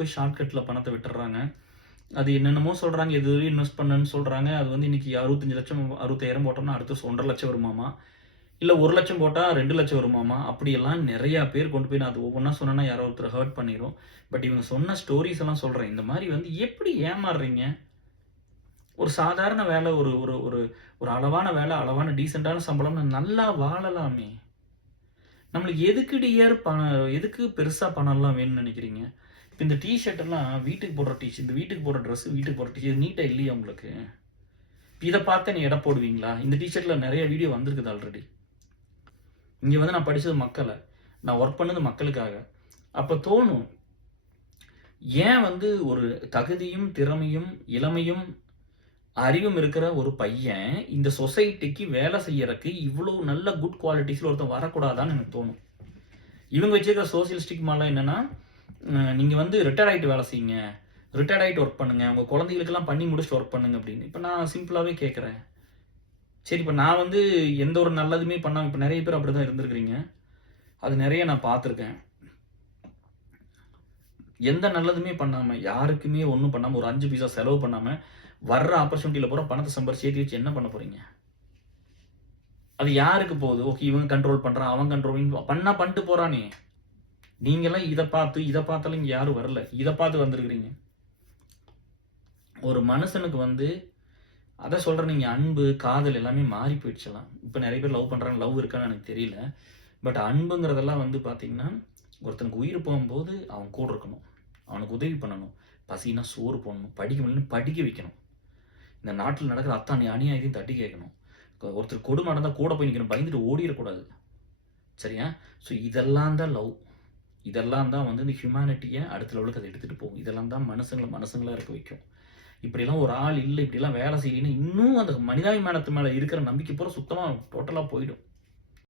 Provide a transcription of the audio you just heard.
போய் ஷார்ட்கட்டில் பணத்தை விட்டுறாங்க. அது என்னென்னமோ சொல்கிறாங்க, எது இன்வெஸ்ட் பண்ணுன்னு சொல்கிறாங்க. அது வந்து இன்றைக்கி 65 லட்சம் 65,000 போட்டோம்னா அடுத்து 1,50,000 வருமாமா. இல்லை 1,00,000 போட்டால் 2,00,000 வருமாமா. அப்படியெல்லாம் நிறையா பேர் கொண்டு போய் நான் அது ஒவ்வொன்றா சொன்னேன்னா யாரோ ஒருத்தர் ஹர்ட் பண்ணிடும். பட் இவங்க சொன்ன ஸ்டோரிஸ் எல்லாம் சொல்கிறேன். இந்த மாதிரி வந்து எப்படி ஏமாறுறீங்க? ஒரு சாதாரண வேலை, ஒரு ஒரு ஒரு ஒரு அளவான வேலை, அளவான டீசெண்டான சம்பளம்னு நல்லா வாழலாமே. நம்மளுக்கு எதுக்கு டியர் எதுக்கு பெருசா பணம்லாம் வேணும்னு நினைக்கிறீங்க? இப்ப இந்த டீ ஷர்ட் எல்லாம் வீட்டுக்கு போடுற இந்த வீட்டுக்கு போடுற ட்ரெஸ், வீட்டுக்கு போடுற டீ ஷர்ட் நீட்டா இல்லையா உங்களுக்கு? இத பார்த்து நீ எடை போடுவீங்களா? இந்த டீ ஷர்ட்ல நெறைய வீடியோ வந்திருக்குது ஆல்ரெடி. இங்க வந்து நான் படிச்சது மக்கள. நான் வொர்க் பண்ணது மக்களுக்காக. அப்ப தோணும். ஏன் வந்து ஒரு தகுதியும், திறமையும், இளமையும், அறிவும் இருக்கிற ஒரு பையன் இந்த சொசைட்டிக்கு வேலை செய்யறக்கு இவ்வளவு நல்ல குட் குவாலிட்டிஸ்ல ஒருத்தன் வரக்கூடாதான்னு எனக்கு தோணும். இவங்க வச்சிருக்கிற சோசியலிஸ்டிக் மாடல் என்னன்னா, நீங்க வந்து ரிட்டயர்ட் ஆயிட்டு வேலை செய்யுங்க. ரிட்டயர்ட் ஆயிட்டு ஒர்க் பண்ணுங்க. உங்க குழந்தைகளுக்கெல்லாம் பண்ணி முடிச்சுட்டு ஒர்க் பண்ணுங்க அப்படின்னு. இப்ப நான் சிம்பிளாவே கேட்கிறேன். சரி, இப்ப நான் வந்து எந்த ஒரு நல்லதுமே பண்ணாம இப்ப நெறைய பேர் அப்படிதான் இருந்திருக்கிறீங்க. அது நெறைய நான் பார்த்துருக்கேன். எந்த நல்லதுமே பண்ணாம, யாருக்குமே ஒண்ணும் பண்ணாம, ஒரு 5 பைசா செலவு பண்ணாம, வர்ற ஆப்பர்ச்சுனிட்டில பூரா பணத்த சம்பாரிச்சு சேர்த்து வச்சு என்ன பண்ண போறீங்க? அது யாருக்கு போகுது? ஓகே, இவன் கண்ட்ரோல் பண்றான், அவன் பண்ணா பண்ணிட்டு போறானே. நீங்கலாம் இத பார்த்தாலும் இங்க யாரும் வரல. இத பார்த்து வந்திருக்கிறீங்க. ஒரு மனுஷனுக்கு வந்து அதான் சொல்றேன், நீங்க அன்பு, காதல் எல்லாமே மாறி போயிடுச்சுலாம். இப்ப நெறைய பேர் லவ் பண்றாங்க. லவ் இருக்கான்னு எனக்கு தெரியல. பட் அன்புங்கிறதெல்லாம் வந்து பார்த்தீங்கன்னா, ஒருத்தனுக்கு உயிர் போகும்போது அவன் கூட இருக்கணும். அவனுக்கு உதவி பண்ணணும். பசின்னா சோறு போடணும். படிக்க முடியலன்னு படிக்க வைக்கணும். இந்த நாட்டில நடக்கிற அத்தனை அநியாயத்தையும் தட்டி கேட்கணும். ஒருத்தர் கொடுமை நடந்தா கூட போய் நிக்கணும். பயந்துட்டு ஓடிறக்கூடாது. சரியா? ஸோ இதெல்லாம் தான் லவ். இதெல்லாம் தான் வந்து இந்த ஹியூமானிட்டிய அடுத்த லெவலுக்கு அத எடுத்துட்டு போகும். இதெல்லாம் தான் மனுஷங்கள மனுஷங்களா இருக்க வைக்கும். இப்படிலாம் ஒரு ஆள் இல்ல, இப்படிலாம் வேலை செய்யலைன்னா, இன்னும் அந்த மனிதாபிமானத்து மேல இருக்கிற நம்பிக்கை பூரா சுத்தமா டோட்டலா போயிடும்.